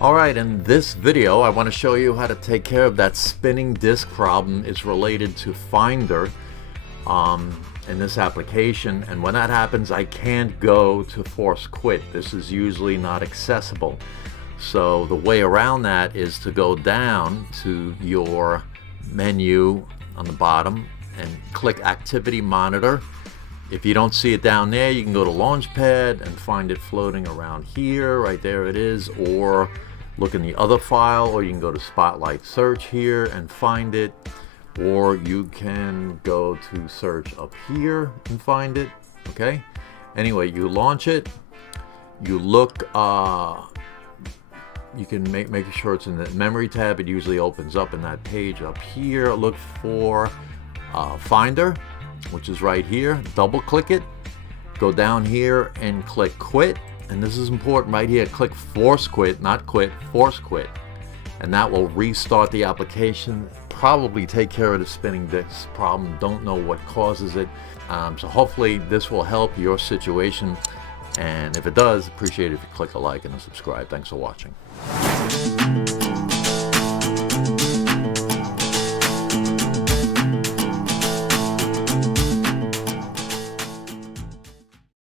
Alright, in this video I want to show you how to take care of that spinning disk problem. It's related to Finder in this application, and when that happens I can't go to force quit. This is usually not accessible. So the way around that is to go down to your menu on the bottom and click Activity Monitor. If you don't see it down there, you can go to Launchpad and find it floating around here. Right there it is. Or look in the other file, or you can go to Spotlight Search here and find it. Or you can go to Search up here and find it. Okay? Anyway, you launch it. You look, you can make sure it's in the Memory tab. It usually opens up in that page up here. Look for Finder, which is right here. Double click it, go down here and click Quit, and this is important right here. Click Force Quit, not Quit, Force Quit, and that will restart the application, probably take care of the spinning disk problem. Don't know what causes it, so hopefully this will help your situation, and if it does, appreciate it if you click a like and a subscribe. Thanks for watching.